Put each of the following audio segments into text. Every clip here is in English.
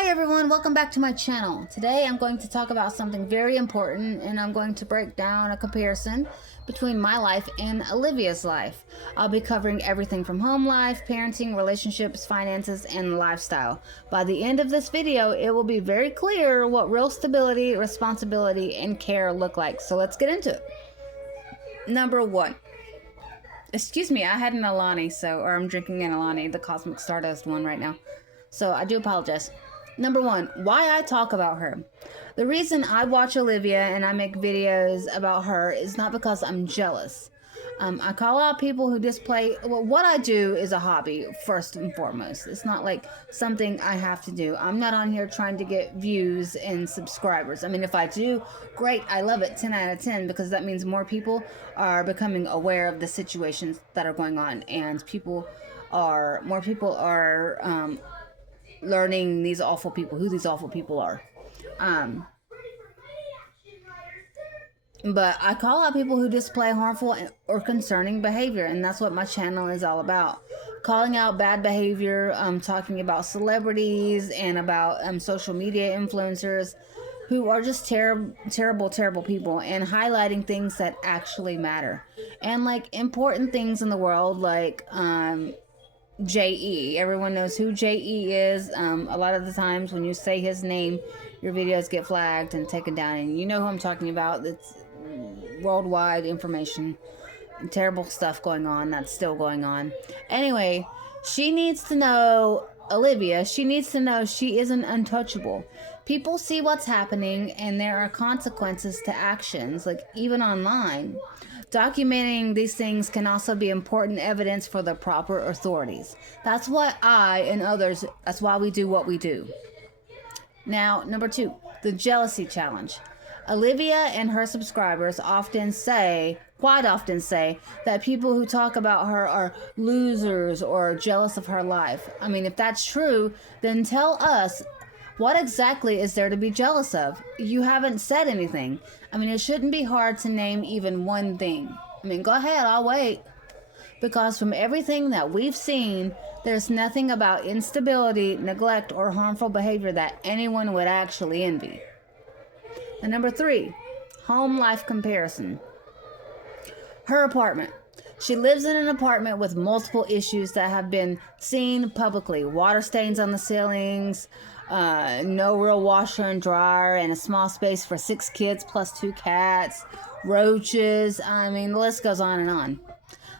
Hi everyone, welcome back to my channel. Today I'm going to talk about something very important, and I'm going to break down a comparison between my life and Olivia's life. I'll be covering everything from home life, parenting, relationships, finances, and lifestyle. By the end of this video, it will be very clear what real stability, responsibility, and care look like. So let's get into it. Number one. Excuse me, I had an Alani, or I'm drinking an Alani, the Cosmic Stardust one right now. So I do apologize. Number one, why I talk about her. The reason I watch Olivia and I make videos about her is not because I'm jealous. I call out people who display, well, what I do is a hobby, first and foremost. It's not like something I have to do. I'm not on here trying to get views and subscribers. I mean, if I do, great, I love it, 10 out of 10, because that means more people are becoming aware of the situations that are going on, and more people are learning who these awful people are. But I call out people who display harmful or concerning behavior, and that's what my channel is all about. Calling out bad behavior, talking about celebrities and about social media influencers who are just terrible people, and highlighting things that actually matter. And like important things in the world, like JE. Everyone knows who JE is. A lot of the times when you say his name, your videos get flagged and taken down, and you know who I'm talking about. It's worldwide information. Terrible stuff going on. That's still going on. Anyway, she needs to know, Olivia, she needs to know she isn't untouchable. People see what's happening, and there are consequences to actions, like even online. Documenting these things can also be important evidence for the proper authorities. That's why that's why we do what we do. Now, number two, the jealousy challenge. Olivia and her subscribers quite often say that people who talk about her are losers or jealous of her life. I mean, if that's true, then tell us, what exactly is there to be jealous of? You haven't said anything. I mean, it shouldn't be hard to name even one thing. I mean, go ahead, I'll wait. Because from everything that we've seen, there's nothing about instability, neglect, or harmful behavior that anyone would actually envy. And number three, home life comparison. Her apartment. She lives in an apartment with multiple issues that have been seen publicly. Water stains on the ceilings, no real washer and dryer, and a small space for 6 kids plus 2 cats, roaches. I mean, the list goes on and on.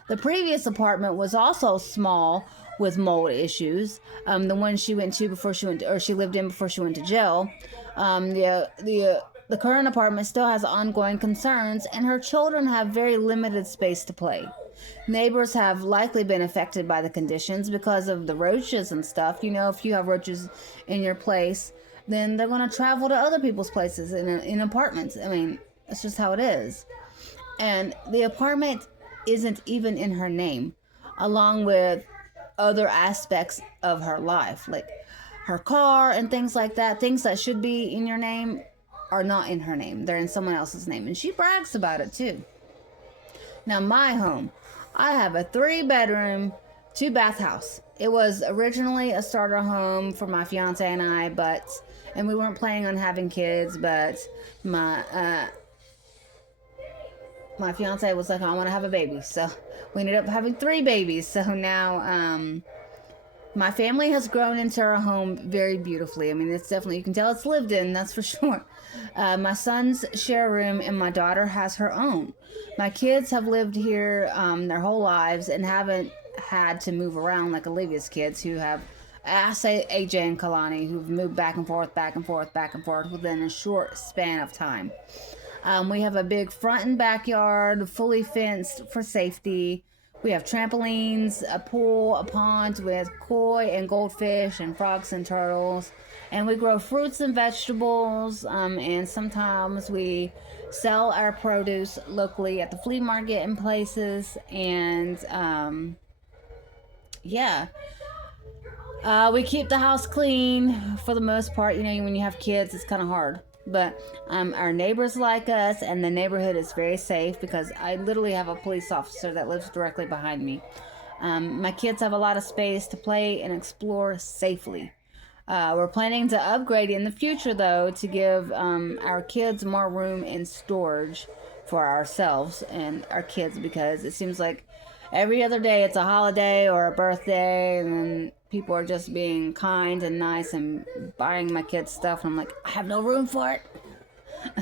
The previous apartment was also small with mold issues. The one she lived in before she went to jail. The current apartment still has ongoing concerns, and her children have very limited space to play. Neighbors have likely been affected by the conditions because of the roaches and stuff. You know, if you have roaches in your place, then they're going to travel to other people's places in apartments. I mean, that's just how it is. And the apartment isn't even in her name, along with other aspects of her life, like her car and things like that. Things that should be in your name are not in her name. They're in someone else's name, and she brags about it too. Now, my home, I have a 3-bedroom, 2-bath house. It was originally a starter home for my fiance and I, and we weren't planning on having kids, but my fiance was like, I want to have a baby. So we ended up having 3 babies. So now, my family has grown into our home very beautifully. I mean, it's definitely, you can tell it's lived in, that's for sure. My sons share a room, and my daughter has her own. My kids have lived here their whole lives and haven't had to move around like Olivia's kids, who have, I say AJ and Kalani, who've moved back and forth within a short span of time. We have a big front and backyard, fully fenced for safety. We have trampolines, a pool, a pond with koi and goldfish and frogs and turtles. And we grow fruits and vegetables. And sometimes we sell our produce locally at the flea market and places. And we keep the house clean for the most part. You know, when you have kids, it's kind of hard. But our neighbors like us, and the neighborhood is very safe because I literally have a police officer that lives directly behind me. My kids have a lot of space to play and explore safely. We're planning to upgrade in the future, though, to give our kids more room and storage for ourselves and our kids, because it seems like every other day it's a holiday or a birthday, and then people are just being kind and nice and buying my kids stuff, and I'm like, I have no room for it.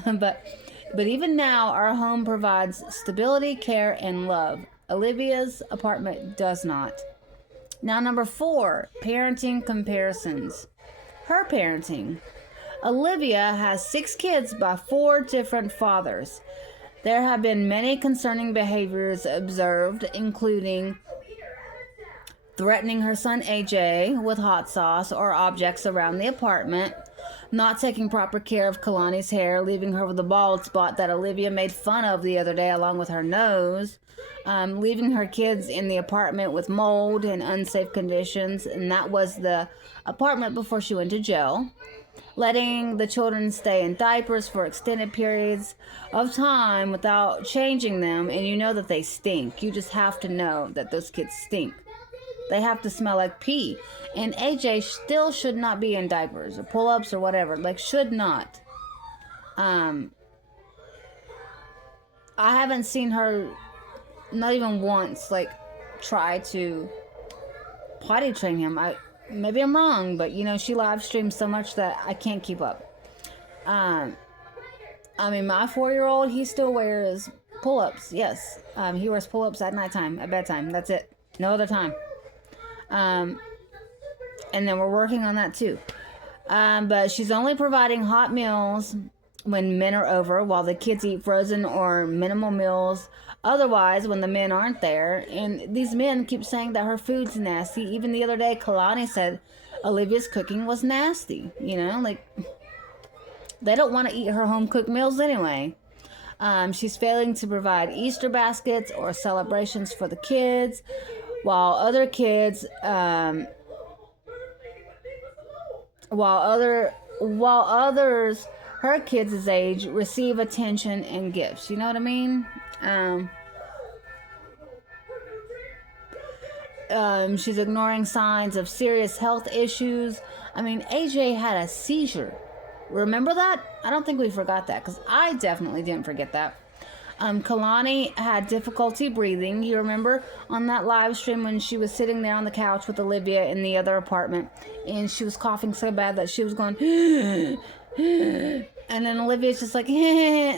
but even now, our home provides stability, care, and love. Olivia's apartment does not. Now, number 4, parenting comparisons. Her parenting. Olivia has 6 kids by 4 different fathers. There have been many concerning behaviors observed, including threatening her son AJ with hot sauce or objects around the apartment, not taking proper care of Kalani's hair, leaving her with a bald spot that Olivia made fun of the other day along with her nose, leaving her kids in the apartment with mold and unsafe conditions, and that was the apartment before she went to jail, letting the children stay in diapers for extended periods of time without changing them, and you know that they stink. You just have to know that those kids stink. They have to smell like pee. And AJ still should not be in diapers or pull-ups or whatever. Like, should not. I haven't seen her, not even once, like, try to potty train him. Maybe I'm wrong, but, you know, she live streams so much that I can't keep up. I mean, my 4-year-old, he still wears pull-ups. Yes. He wears pull-ups at nighttime, at bedtime. That's it. No other time. And then we're working on that too. But she's only providing hot meals when men are over, while the kids eat frozen or minimal meals otherwise when the men aren't there. And these men keep saying that her food's nasty. Even the other day, Kalani said Olivia's cooking was nasty. You know, like, they don't want to eat her home cooked meals anyway. She's failing to provide Easter baskets or celebrations for the kids, while other kids, while others, her kids' age, receive attention and gifts. You know what I mean? She's ignoring signs of serious health issues. I mean, AJ had a seizure. Remember that? I don't think we forgot that, because I definitely didn't forget that. Kalani had difficulty breathing. You remember on that live stream when she was sitting there on the couch with Olivia in the other apartment, and she was coughing so bad that she was going, and then Olivia's just like,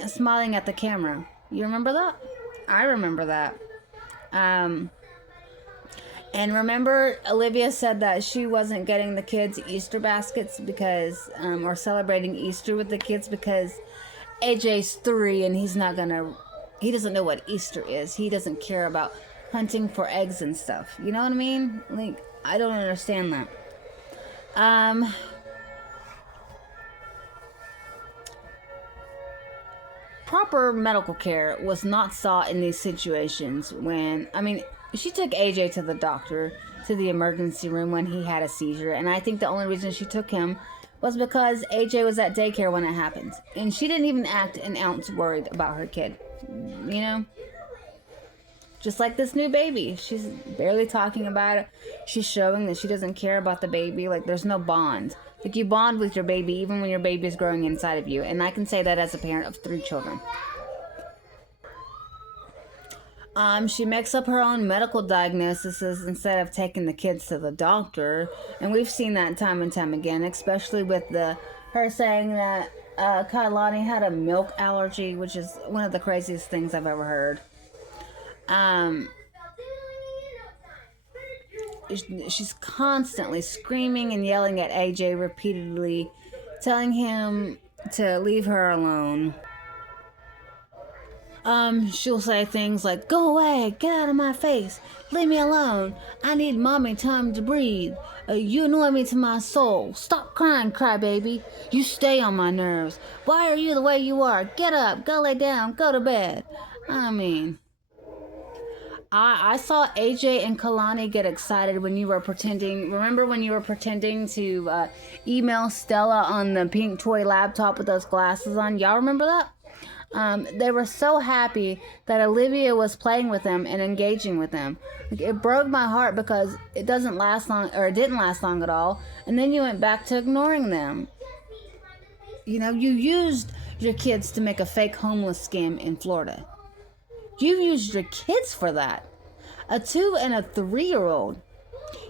smiling at the camera. You remember that? I remember that. And remember, Olivia said that she wasn't getting the kids Easter baskets because, or celebrating Easter with the kids because AJ's 3 and he doesn't know what Easter is. He doesn't care about hunting for eggs and stuff. You know what I mean? Like, I don't understand that. Proper medical care was not sought in these situations when, she took AJ to the doctor, to the emergency room when he had a seizure, and I think the only reason she took him was because AJ was at daycare when it happened. And she didn't even act an ounce worried about her kid. You know? Just like this new baby. She's barely talking about it. She's showing that she doesn't care about the baby. Like, there's no bond. Like, you bond with your baby even when your baby is growing inside of you. And I can say that as a parent of 3 children. She makes up her own medical diagnoses instead of taking the kids to the doctor. And we've seen that time and time again, especially with her saying that Kailani had a milk allergy, which is one of the craziest things I've ever heard. She's constantly screaming and yelling at AJ repeatedly, telling him to leave her alone. She'll say things like, "Go away, get out of my face, leave me alone, I need mommy time to breathe, you annoy me to my soul, stop crying, crybaby, you stay on my nerves, why are you the way you are, get up, go lay down, go to bed." I saw AJ and Kalani get excited when you were pretending, remember when you were pretending to email Stella on the pink toy laptop with those glasses on? Y'all remember that? They were so happy that Olivia was playing with them and engaging with them. Like, it broke my heart because it doesn't last long, or it didn't last long at all. And then you went back to ignoring them. You know, you used your kids to make a fake homeless scam in Florida. You used your kids for that. A 2 and a 3-year-old.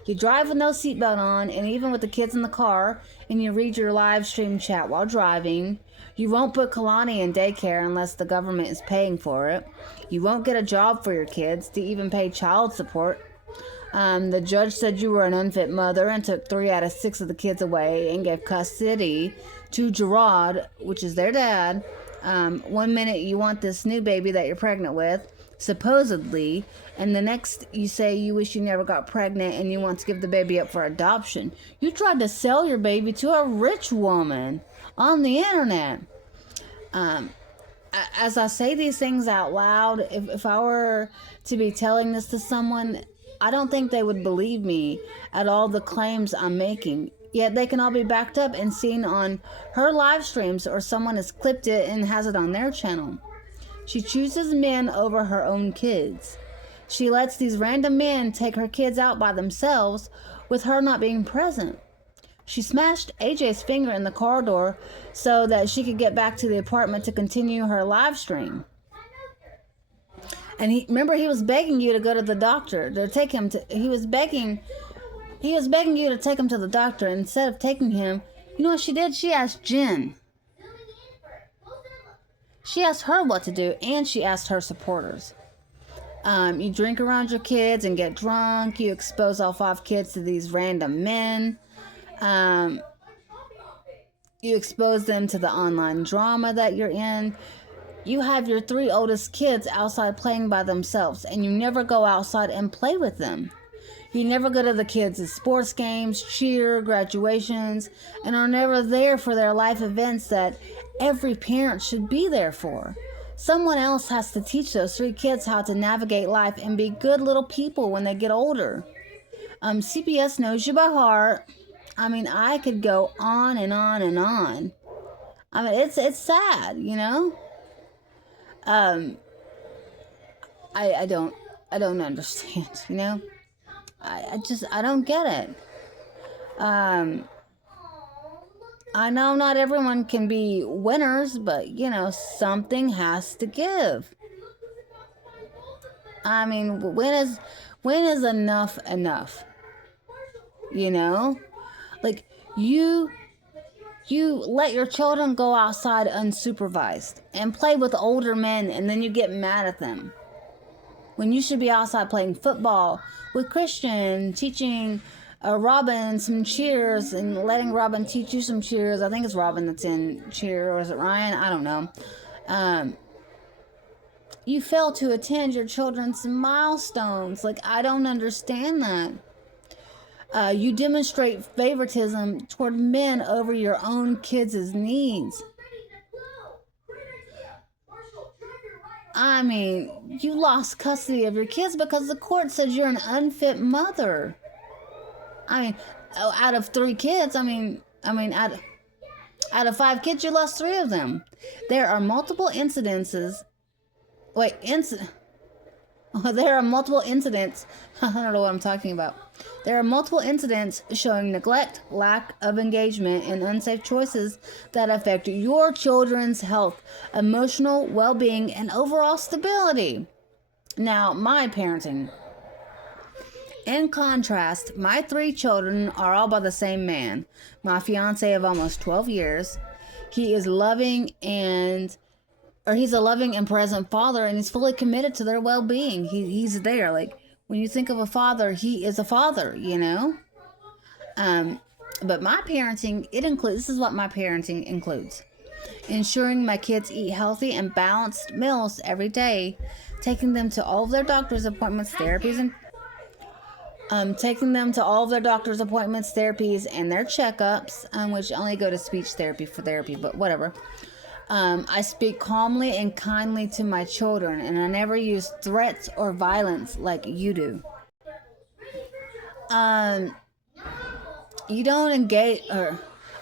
You drive with no seatbelt on, and even with the kids in the car, and you read your live stream chat while driving. You won't put Kalani in daycare unless the government is paying for it. You won't get a job for your kids to even pay child support. The judge said you were an unfit mother and took 3 out of 6 of the kids away and gave custody to Gerard, which is their dad. 1 minute you want this new baby that you're pregnant with, supposedly, and the next you say you wish you never got pregnant and you want to give the baby up for adoption. You tried to sell your baby to a rich woman on the internet. As I say these things out loud, if I were to be telling this to someone, I don't think they would believe me at all the claims I'm making. Yet they can all be backed up and seen on her live streams, or someone has clipped it and has it on their channel. She chooses men over her own kids. She lets these random men take her kids out by themselves with her not being present. She smashed AJ's finger in the car door so that she could get back to the apartment to continue her live stream. And remember, he was begging you to go to the doctor, to take him to, he was begging you to take him to the doctor. And instead of taking him, you know what she did? She asked Jen. She asked her what to do, and she asked her supporters. You drink around your kids and get drunk. You expose all 5 kids to these random men. You expose them to the online drama that you're in. You have your 3 oldest kids outside playing by themselves, and you never go outside and play with them. You never go to the kids' sports games, cheer, graduations, and are never there for their life events that every parent should be there for. Someone else has to teach those 3 kids how to navigate life and be good little people when they get older. CPS knows you by heart. I mean, I could go on and on and on. I mean, it's sad, you know. I don't understand, you know. I don't get it. I know not everyone can be winners, but you know, something has to give. I mean, when is enough enough? You know, like you let your children go outside unsupervised and play with older men, and then you get mad at them. When you should be outside playing football with Christian, teaching Robin some cheers and letting Robin teach you some cheers. I think it's Robin that's in cheer, or is it Ryan? I don't know. You fail to attend your children's milestones. Like, I don't understand that. You demonstrate favoritism toward men over your own kids' needs. I mean, you lost custody of your kids because the court said you're an unfit mother. I mean, out of 3 kids, out of 5 kids, you lost 3 of them. There are multiple incidences. There are multiple incidents. I don't know what I'm talking about. There are multiple incidents showing neglect, lack of engagement, and unsafe choices that affect your children's health, emotional well-being, and overall stability. Now, my parenting. In contrast, my 3 children are all by the same man. My fiance of almost 12 years. He's a loving and present father, and he's fully committed to their well-being. He's there. Like, when you think of a father, he is a father, you know? But my parenting, this is what my parenting includes. Ensuring my kids eat healthy and balanced meals every day. Taking them to all of their doctor's appointments, therapies, and taking them to all of their doctor's appointments, therapies, and their checkups, which only go to speech therapy for therapy, but whatever. I speak calmly and kindly to my children, and I never use threats or violence like you do. You don't engage, or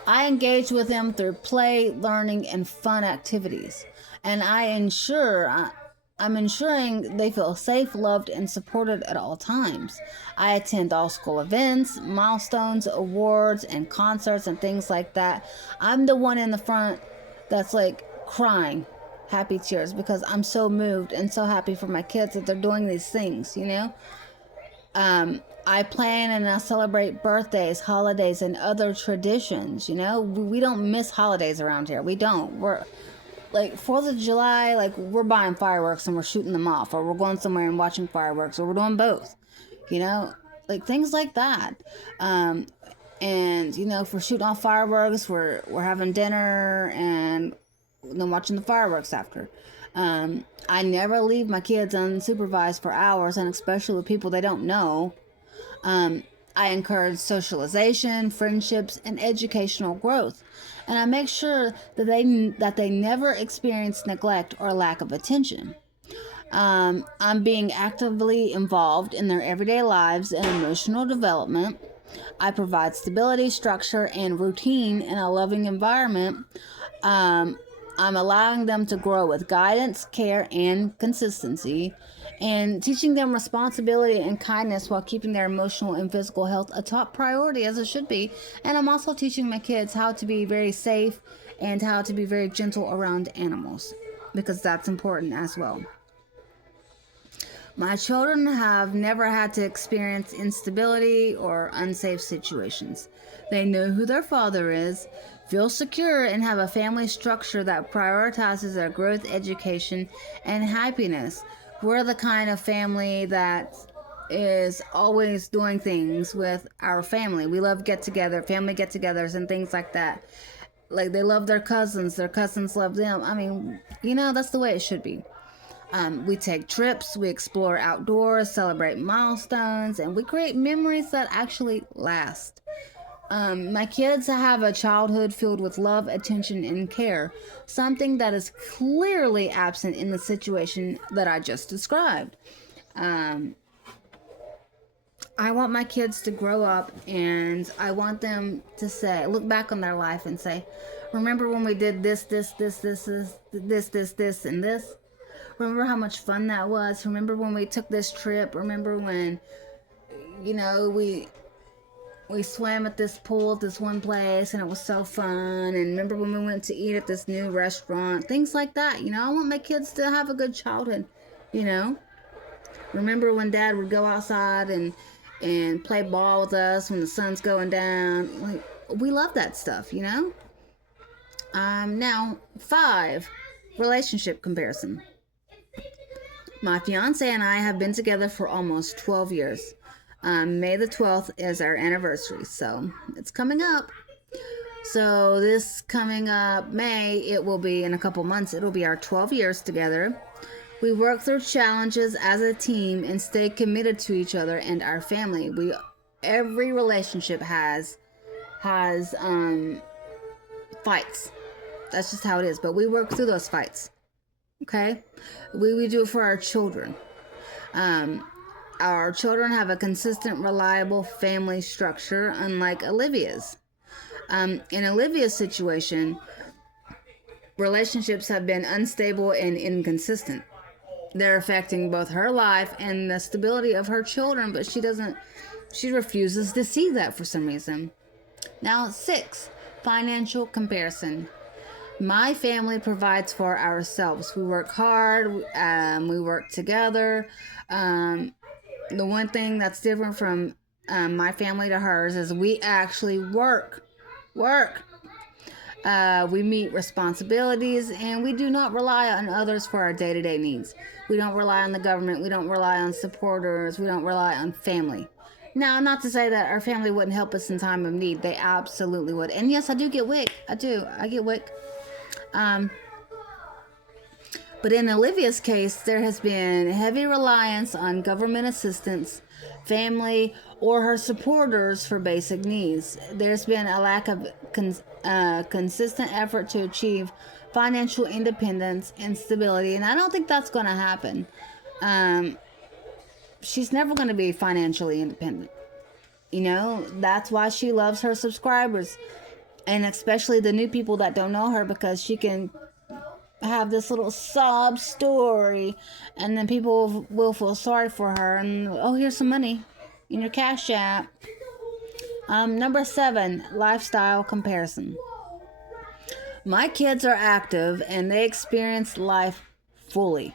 I engage with them through play, learning, and fun activities. and I'm ensuring they feel safe, loved, and supported at all times. I attend all school events, milestones, awards, and concerts and things like that. I'm the one in the front that's like crying happy tears because I'm so moved and so happy for my kids that they're doing these things, you know? I plan and I celebrate birthdays, holidays, and other traditions. You know, we don't miss holidays around here. We don't. We're like 4th of July, like we're buying fireworks and we're shooting them off, or we're going somewhere and watching fireworks, or we're doing both. You know, like things like that. Um, and you know, if we're shooting off fireworks, we're having dinner and then watching the fireworks after. I never leave my kids unsupervised for hours, and especially with people they don't know. Um, I encourage socialization, friendships, and educational growth, and I make sure that they never experience neglect or lack of attention. I'm being actively involved in their everyday lives and emotional development. I provide stability, structure, and routine in a loving environment. Um, I'm allowing them to grow with guidance, care, and consistency, and teaching them responsibility and kindness while keeping their emotional and physical health a top priority, as it should be. And I'm also teaching my kids how to be very safe and how to be very gentle around animals, because that's important as well. My children have never had to experience instability or unsafe situations. They know who their father is, feel secure, and have a family structure that prioritizes their growth, education, and happiness. We're the kind of family that is always doing things with our family. We love family get togethers, and things like that. Like they love their cousins love them. I mean, you know, that's the way it should be. We take trips, we explore outdoors, celebrate milestones, and we create memories that actually last. My kids have a childhood filled with love, attention, and care, something that is clearly absent in the situation that I just described. Um, I want my kids to grow up and I want them to look back on their life and say, remember when we did this, and this? Remember how much fun that was? Remember when we took this trip? Remember when, you know, we swam at this pool at this one place and it was so fun? And remember when we went to eat at this new restaurant? Things like that. You know, I want my kids to have a good childhood, you know. Remember when Dad would go outside and play ball with us when the sun's going down? Like, we love that stuff, you know. Now 5, relationship comparison. My fiance and I have been together for almost 12 years. May the 12th is our anniversary, so it's coming up. So this coming up May, it will be in a couple months, it'll be our 12 years together. We work through challenges as a team and stay committed to each other and our family. Every relationship has fights. That's just how it is, but we work through those fights. Okay? We do it for our children. Our children have a consistent, reliable family structure, unlike Olivia's. In Olivia's situation, relationships have been unstable and inconsistent. They're affecting both her life and the stability of her children, but she refuses to see that for some reason. Now, 6, financial comparison. My family provides for ourselves. We work hard. We work together. The one thing that's different from my family to hers is we actually work. We meet responsibilities, and we do not rely on others for our day-to-day needs. We don't rely on the government. We don't rely on supporters. We don't rely on family. Now, not to say that our family wouldn't help us in time of need. They absolutely would. And yes, I do get WIC. I get WIC. But in Olivia's case, there has been heavy reliance on government assistance, family, or her supporters for basic needs. There's been a lack of consistent effort to achieve financial independence and stability, and I don't think that's going to happen. She's never going to be financially independent. You know, that's why she loves her subscribers, and especially the new people that don't know her, because she can have this little sob story, and then people will feel sorry for her, and oh, here's some money in your Cash App. Number 7, lifestyle comparison. My kids are active and they experience life fully.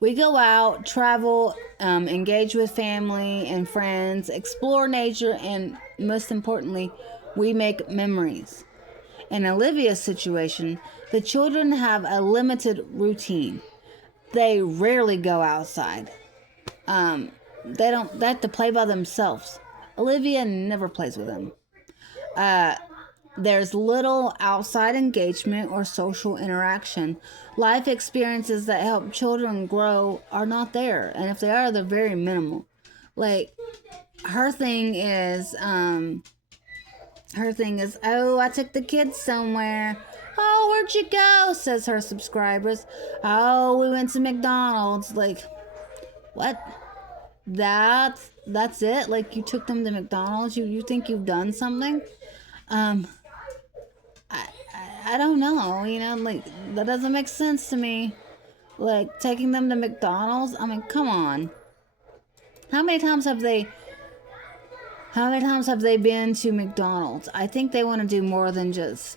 We go out, travel, engage with family and friends, explore nature, and most importantly, we make memories. In Olivia's situation, the children have a limited routine. They rarely go outside. They have to play by themselves. Olivia never plays with them. There's little outside engagement or social interaction. Life experiences that help children grow are not there, and if they are, they're very minimal. Like her thing is, oh, I took the kids somewhere. Oh, where'd you go? Says her subscribers. Oh, we went to McDonald's. Like, what? That's it? Like, you took them to McDonald's? You think you've done something? I don't know, like, that doesn't make sense to me. Like, taking them to McDonald's? I mean, come on. How many times have they been to McDonald's? I think they want to do more than just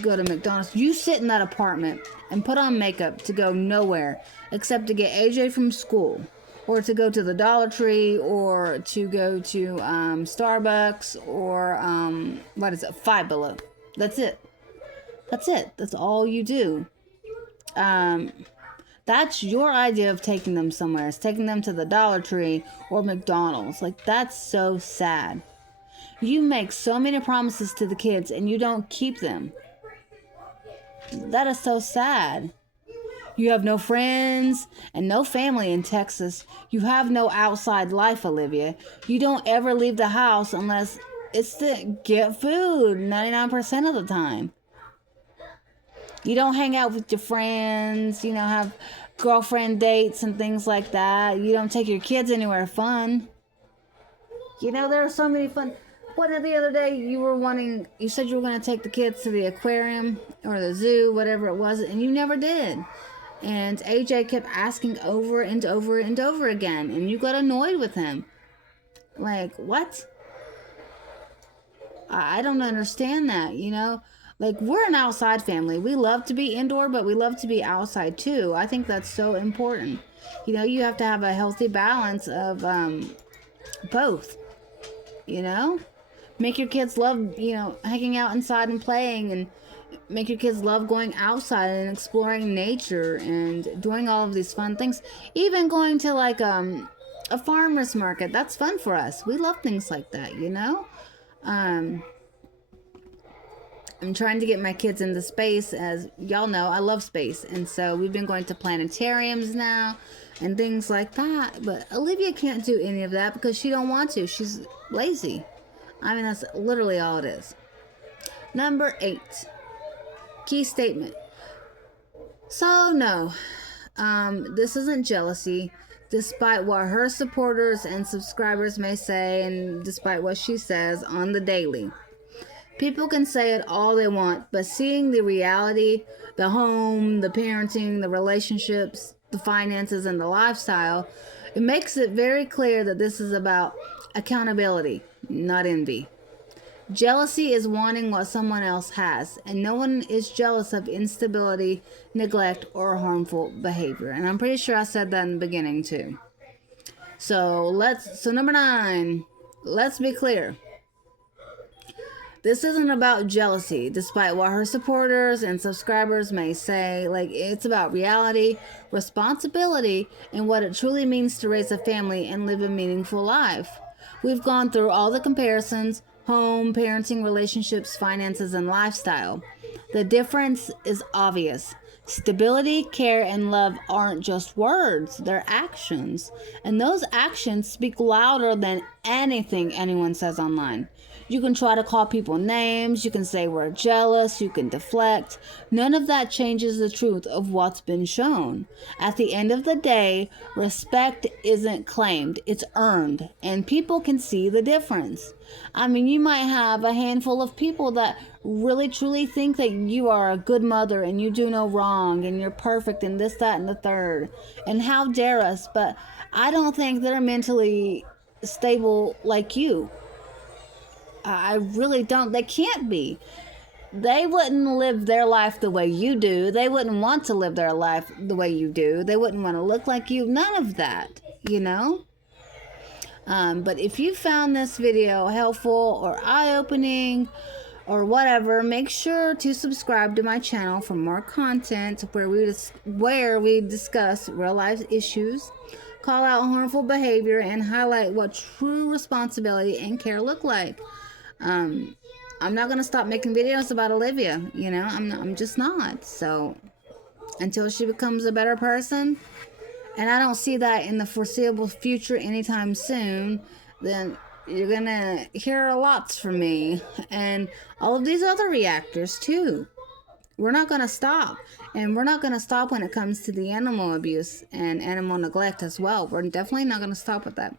go to McDonald's. You sit in that apartment and put on makeup to go nowhere except to get AJ from school, or to go to the Dollar Tree, or to go to Starbucks, or what is it, Five Below. That's it. That's all you do. That's your idea of taking them somewhere. It's taking them to the Dollar Tree or McDonald's. Like, that's so sad. You make so many promises to the kids and you don't keep them. That is so sad. You have no friends and no family in Texas. You have no outside life, Olivia. You don't ever leave the house unless it's to get food 99% of the time. You don't hang out with your friends, have girlfriend dates and things like that. You don't take your kids anywhere fun. There are so many fun. What, the other day you said you were going to take the kids to the aquarium or the zoo, whatever it was, and you never did. And AJ kept asking over and over and over again, and you got annoyed with him. Like, what? I don't understand that, Like, we're an outside family. We love to be indoor, but we love to be outside too. I think that's so important. You have to have a healthy balance of both. Make your kids love, hanging out inside and playing, and make your kids love going outside and exploring nature and doing all of these fun things. Even going to like a farmer's market. That's fun for us. We love things like that, I'm trying to get my kids into space. As y'all know, I love space. And so we've been going to planetariums now and things like that. But Olivia can't do any of that because she don't want to. She's lazy. I mean, that's literally all it is. Number 8. Key statement. So, no. This isn't jealousy. Despite what her supporters and subscribers may say, and despite what she says on the daily. People can say it all they want, but seeing the reality, the home, the parenting, the relationships, the finances, and the lifestyle, it makes it very clear that this is about accountability, not envy. Jealousy is wanting what someone else has, and no one is jealous of instability, neglect, or harmful behavior. And I'm pretty sure I said that in the beginning too. So number 9, let's be clear. This isn't about jealousy, despite what her supporters and subscribers may say. Like, it's about reality, responsibility, and what it truly means to raise a family and live a meaningful life. We've gone through all the comparisons: home, parenting, relationships, finances, and lifestyle. The difference is obvious. Stability, care, and love aren't just words, they're actions. And those actions speak louder than anything anyone says online. You can try to call people names. You can say we're jealous. You can deflect. None of that changes the truth of what's been shown. At the end of the day, respect isn't claimed, it's earned. And people can see the difference. I mean, you might have a handful of people that really truly think that you are a good mother and you do no wrong and you're perfect and this, that, and the third. And how dare us? But I don't think they're mentally stable like you. I really don't. They can't be. They wouldn't live their life the way you do. They wouldn't want to live their life the way you do. They wouldn't want to look like you. None of that, you know? But if you found this video helpful or eye-opening or whatever, make sure to subscribe to my channel for more content where we discuss real-life issues, call out harmful behavior, and highlight what true responsibility and care look like. I'm not gonna stop making videos about Olivia. You know, I'm just not. So until she becomes a better person, and I don't see that in the foreseeable future anytime soon, then you're gonna hear a lot from me and all of these other reactors too. We're not gonna stop, and we're not gonna stop when it comes to the animal abuse and animal neglect as well. We're definitely not gonna stop with that.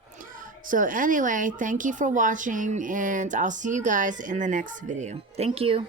So anyway, thank you for watching, and I'll see you guys in the next video. Thank you.